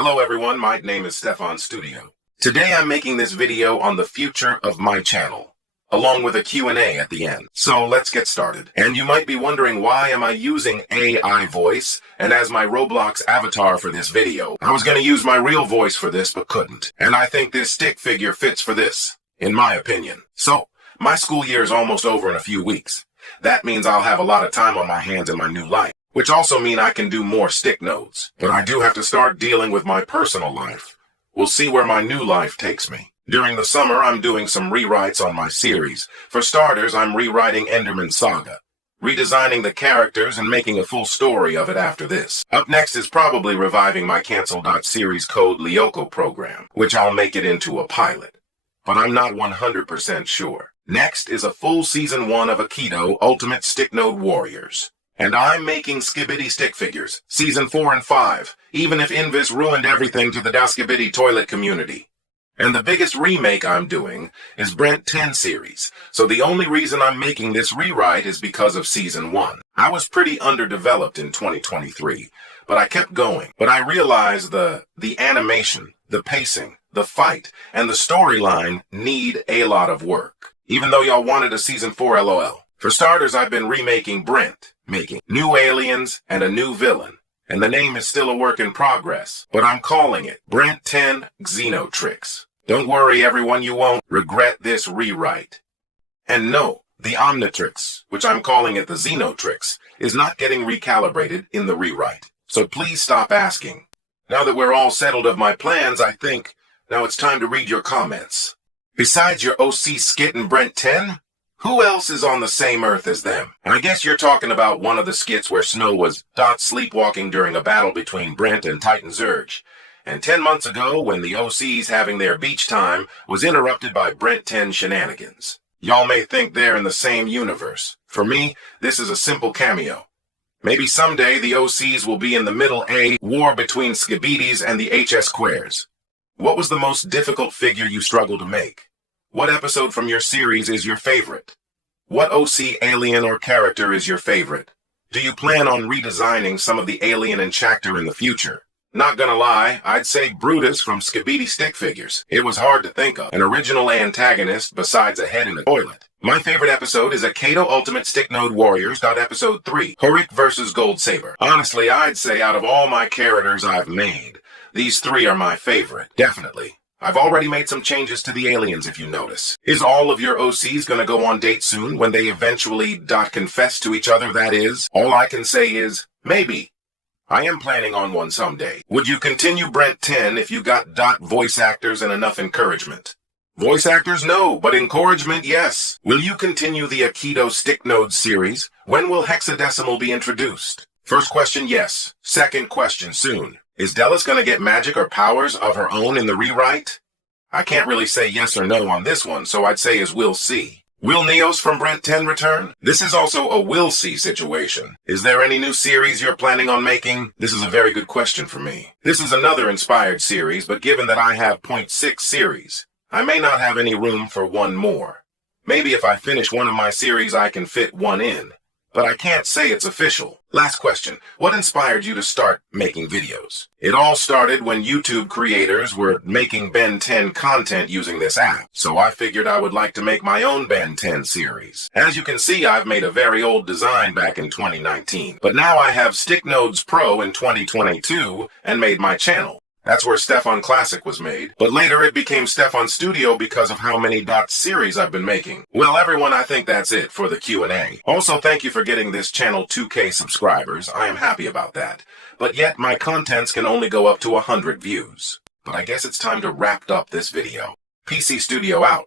Hello everyone, my name is Stephon Studio. Today I'm making this video on the future of my channel, along with a Q&A at the end. So let's get started. And you might be wondering, why am I using AI voice and as my Roblox avatar for this video? I was going to use my real voice for this, but couldn't. And I think this stick figure fits for this, in my opinion. So, my school year is almost over in a few weeks. That means I'll have a lot of time on my hands in my new life, which also mean I can do more stick nodes. But I do have to start dealing with my personal life. We'll see where my new life takes me. During the summer, I'm doing some rewrites on my series. For starters, I'm rewriting Enderman Saga, redesigning the characters and making a full story of it after this. Up next is probably reviving my cancel.series code Lyoko program, which I'll make it into a pilot. But I'm not 100% sure. Next is a full Season 1 of Aikido Ultimate Stick Node Warriors. And I'm making Skibidi stick figures, Season 4 and 5, even if Invis ruined everything to the Skibidi toilet community. And the biggest remake I'm doing is Brent 10 series, so the only reason I'm making this rewrite is because of Season 1. I was pretty underdeveloped in 2023, but I kept going. But I realized the animation, the pacing, the fight, and the storyline need a lot of work, even though y'all wanted a Season 4 LOL. For starters, I've been remaking Brent, making new aliens and a new villain, and the name is still a work in progress, but I'm calling it Brent 10 Xenotrix. Don't worry everyone, you won't regret this rewrite. And no, the Omnitrix, which I'm calling it the Xenotrix, is not getting recalibrated in the rewrite, so please stop asking. Now that we're all settled of my plans, I think now it's time to read your comments. Besides your OC skit and Brent 10, who else is on the same earth as them? I guess you're talking about one of the skits where Snow was sleepwalking during a battle between Brent and Titan Zurge. And 10 months ago, when the OC's having their beach time, was interrupted by Brent 10 shenanigans. Y'all may think they're in the same universe. For me, this is a simple cameo. Maybe someday the OCs will be in the middle A war between Skibidis and the HS Squares. What was the most difficult figure you struggled to make? What episode from your series is your favorite? What OC alien or character is your favorite? Do you plan on redesigning some of the alien and Chacter in the future? Not gonna lie, I'd say Brutus from Skibidi stick figures. It was hard to think of an original antagonist besides a head in a toilet. My favorite episode is Aikido Ultimate Stick Node Warriors. Episode 3, Horik vs. Gold Saber. Honestly, I'd say out of all my characters I've made, these three are my favorite, definitely. I've already made some changes to the aliens, if you notice. Is all of your OCs gonna go on date soon when they eventually confess to each other, that is? All I can say is, maybe. I am planning on one someday. Would you continue Brent 10 if you got voice actors and enough encouragement? Voice actors, no, but encouragement, yes. Will you continue the Aikido Stick Node series? When will hexadecimal be introduced? First question, yes. Second question, soon. Is Delis gonna get magic or powers of her own in the rewrite? I can't really say yes or no on this one, so I'd say is we'll see. Will Neos from Brent 10 return? This is also a will see situation. Is there any new series you're planning on making? This is a very good question for me. This is another inspired series, but given that I have 0.6 series, I may not have any room for one more. Maybe if I finish one of my series I can fit one in. But I can't say it's official. Last question. What inspired you to start making videos? It all started when YouTube creators were making Ben 10 content using this app, so I figured I would like to make my own Ben 10 series. As you can see, I've made a very old design back in 2019, but now I have Stick Nodes Pro in 2022 and made my channel. That's where Stephon Classic was made, but later it became Stephon Studio because of how many series I've been making. Well, everyone, I think that's it for the Q&A. Also, thank you for getting this channel 2K subscribers. I am happy about that. But yet, my contents can only go up to 100 views. But I guess it's time to wrap up this video. PC Studio out.